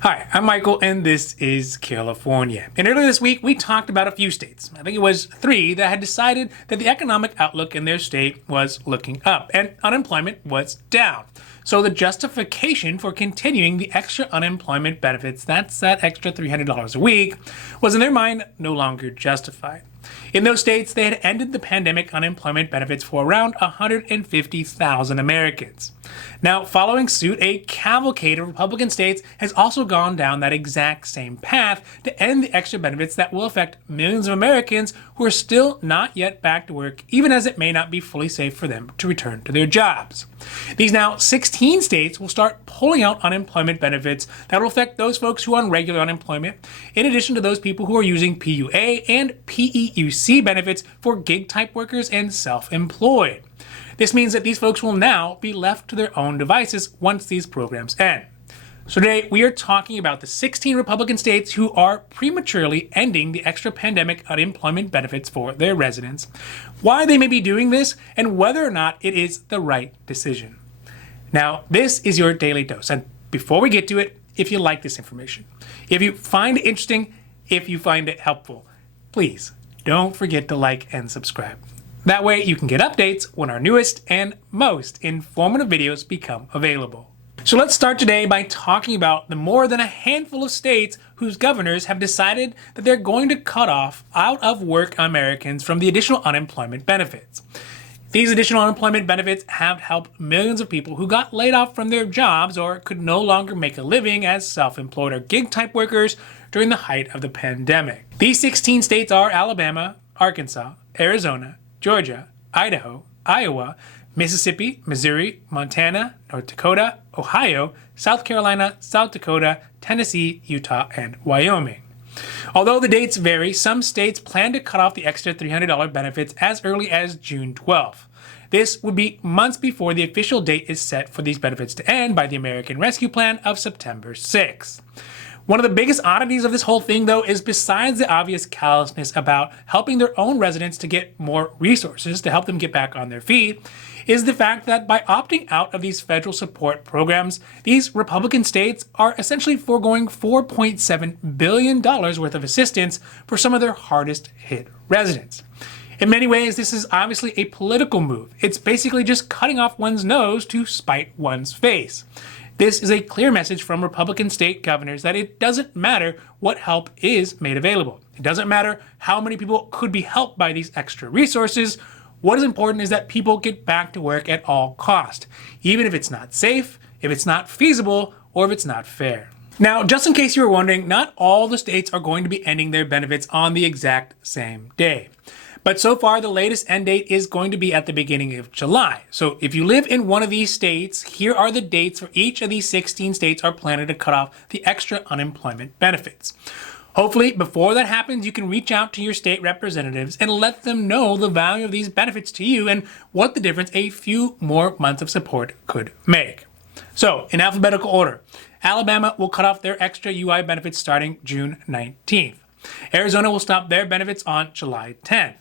Hi, I'm Michael, and this is California. And earlier this week, we talked about a few states. I think it was 3 that had decided that the economic outlook in their state was looking up and unemployment was down. So the justification for continuing the extra unemployment benefits, that's that extra $300 a week, was in their mind no longer justified. In those states, they had ended the pandemic unemployment benefits for around 150,000 Americans. Now, following suit, a cavalcade of Republican states has also gone down that exact same path to end the extra benefits that will affect millions of Americans who are still not yet back to work, even as it may not be fully safe for them to return to their jobs. These now 16 states will start pulling out unemployment benefits that will affect those folks who are on regular unemployment, in addition to those people who are using PUA and PEUC benefits for gig-type workers and self-employed. This means that these folks will now be left to their own devices once these programs end. So today we are talking about the 16 Republican states who are prematurely ending the extra pandemic unemployment benefits for their residents, why they may be doing this, and whether or not it is the right decision. Now, this is your daily dose, and before we get to it, if you like this information, if you find it interesting, if you find it helpful, please don't forget to like and subscribe. That way you can get updates when our newest and most informative videos become available. So let's start today by talking about the more than a handful of states whose governors have decided that they're going to cut off out of work Americans from the additional unemployment benefits. These additional unemployment benefits have helped millions of people who got laid off from their jobs or could no longer make a living as self-employed or gig-type workers during the height of the pandemic. These 16 states are Alabama, Arkansas, Arizona, Georgia, Idaho, Iowa, Mississippi, Missouri, Montana, North Dakota, Ohio, South Carolina, South Dakota, Tennessee, Utah, and Wyoming. Although the dates vary, some states plan to cut off the extra $300 benefits as early as June 12th. This would be months before the official date is set for these benefits to end by the American Rescue Plan of September 6th. One of the biggest oddities of this whole thing, though, is besides the obvious callousness about helping their own residents to get more resources to help them get back on their feet, is the fact that by opting out of these federal support programs, these Republican states are essentially foregoing $4.7 billion worth of assistance for some of their hardest hit residents. In many ways, this is obviously a political move. It's basically just cutting off one's nose to spite one's face. This is a clear message from Republican state governors that it doesn't matter what help is made available. It doesn't matter how many people could be helped by these extra resources. What is important is that people get back to work at all cost, even if it's not safe, if it's not feasible, or if it's not fair. Now, just in case you were wondering, not all the states are going to be ending their benefits on the exact same day. But so far, the latest end date is going to be at the beginning of July. So if you live in one of these states, here are the dates for each of these 16 states are planning to cut off the extra unemployment benefits. Hopefully, before that happens, you can reach out to your state representatives and let them know the value of these benefits to you and what the difference a few more months of support could make. So, in alphabetical order, Alabama will cut off their extra UI benefits starting June 19th. Arizona will stop their benefits on July 10th.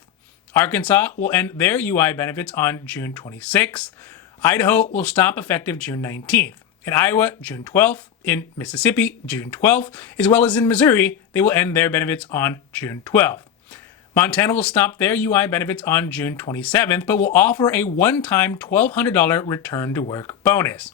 Arkansas will end their UI benefits on June 26th. Idaho will stop effective June 19th. In Iowa, June 12th. In Mississippi, June 12th. As well as in Missouri, they will end their benefits on June 12th. Montana will stop their UI benefits on June 27th, but will offer a one-time $1,200 return to work bonus.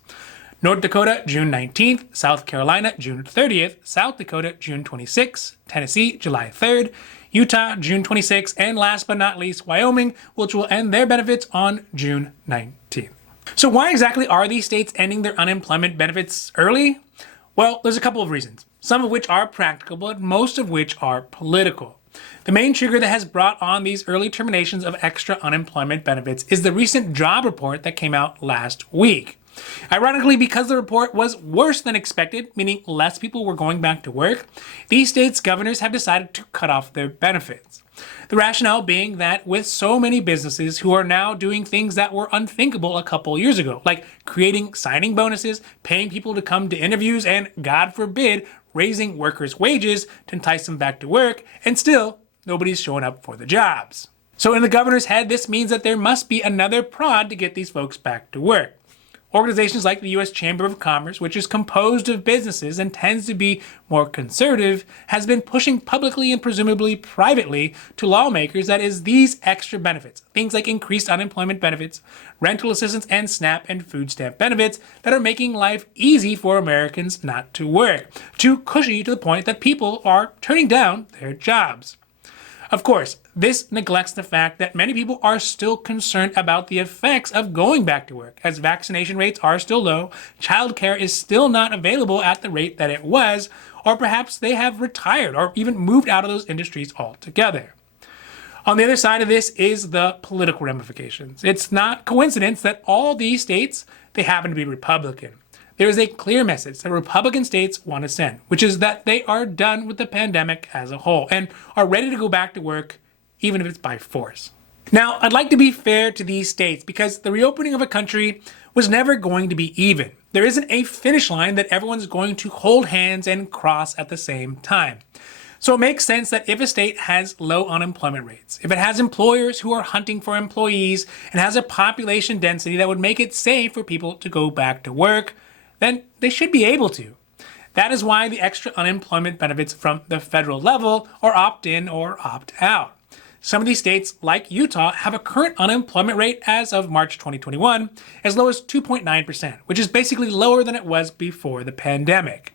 North Dakota, June 19th. South Carolina, June 30th. South Dakota, June 26th. Tennessee, July 3rd. Utah, June 26th, and last but not least, Wyoming, which will end their benefits on June 19th. So why exactly are these states ending their unemployment benefits early? Well, there's a couple of reasons, some of which are practical, but most of which are political. The main trigger that has brought on these early terminations of extra unemployment benefits is the recent job report that came out last week. Ironically, because the report was worse than expected, meaning less people were going back to work, these states' governors have decided to cut off their benefits. The rationale being that with so many businesses who are now doing things that were unthinkable a couple years ago, like creating signing bonuses, paying people to come to interviews, and, God forbid, raising workers' wages to entice them back to work, and still, nobody's showing up for the jobs. So in the governor's head, this means that there must be another prod to get these folks back to work. Organizations like the U.S. Chamber of Commerce, which is composed of businesses and tends to be more conservative, has been pushing publicly and presumably privately to lawmakers that is these extra benefits, things like increased unemployment benefits, rental assistance, and SNAP and food stamp benefits that are making life easy for Americans not to work, too cushy to the point that people are turning down their jobs. Of course, this neglects the fact that many people are still concerned about the effects of going back to work, as vaccination rates are still low, childcare is still not available at the rate that it was, or perhaps they have retired or even moved out of those industries altogether. On the other side of this is the political ramifications. It's not coincidence that all these states, they happen to be Republican. There is a clear message that Republican states want to send, which is that they are done with the pandemic as a whole and are ready to go back to work, even if it's by force. Now, I'd like to be fair to these states because the reopening of a country was never going to be even. There isn't a finish line that everyone's going to hold hands and cross at the same time. So it makes sense that if a state has low unemployment rates, if it has employers who are hunting for employees and has a population density that would make it safe for people to go back to work, then they should be able to. That is why the extra unemployment benefits from the federal level are opt-in or opt-out. Some of these states, like Utah, have a current unemployment rate as of March 2021 as low as 2.9%, which is basically lower than it was before the pandemic.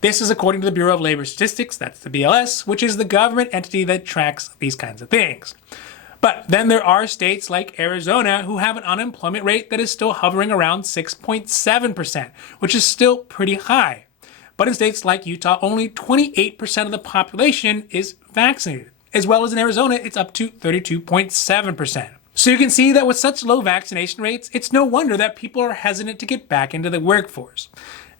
This is according to the Bureau of Labor Statistics, that's the BLS, which is the government entity that tracks these kinds of things. But then there are states like Arizona who have an unemployment rate that is still hovering around 6.7%, which is still pretty high. But in states like Utah, only 28% of the population is vaccinated. As well as in Arizona, it's up to 32.7%. So you can see that with such low vaccination rates, it's no wonder that people are hesitant to get back into the workforce.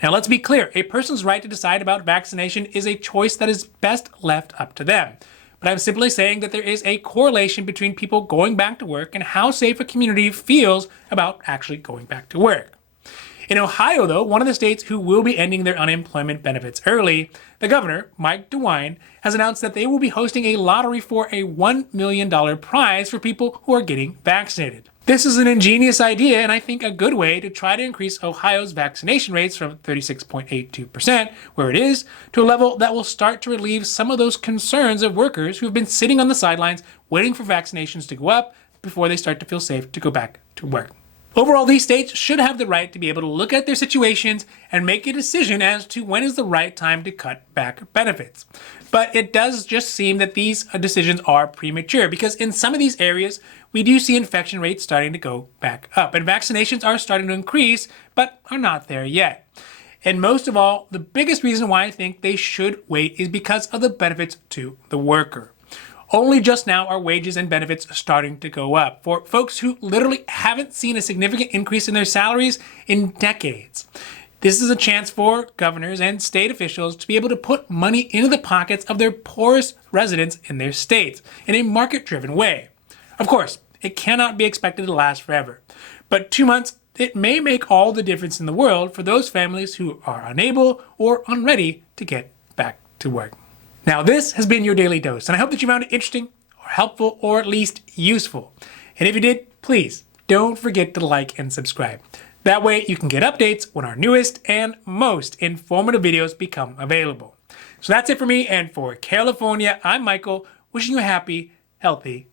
Now let's be clear, a person's right to decide about vaccination is a choice that is best left up to them. But I'm simply saying that there is a correlation between people going back to work and how safe a community feels about actually going back to work. In Ohio, though, one of the states who will be ending their unemployment benefits early, the governor, Mike DeWine, has announced that they will be hosting a lottery for a $1 million prize for people who are getting vaccinated. This is an ingenious idea and I think a good way to try to increase Ohio's vaccination rates from 36.82%, where it is, to a level that will start to relieve some of those concerns of workers who have been sitting on the sidelines waiting for vaccinations to go up before they start to feel safe to go back to work. Overall, these states should have the right to be able to look at their situations and make a decision as to when is the right time to cut back benefits. But it does just seem that these decisions are premature because in some of these areas, we do see infection rates starting to go back up and vaccinations are starting to increase, but are not there yet. And most of all, the biggest reason why I think they should wait is because of the benefits to the worker. Only just now are wages and benefits starting to go up for folks who literally haven't seen a significant increase in their salaries in decades. This is a chance for governors and state officials to be able to put money into the pockets of their poorest residents in their states in a market-driven way. Of course, it cannot be expected to last forever, but 2 months, it may make all the difference in the world for those families who are unable or unready to get back to work. Now, this has been your Daily Dose, and I hope that you found it interesting or helpful or at least useful. And if you did, please don't forget to like and subscribe. That way you can get updates when our newest and most informative videos become available. So that's it for me, and for California, I'm Michael, wishing you a happy, healthy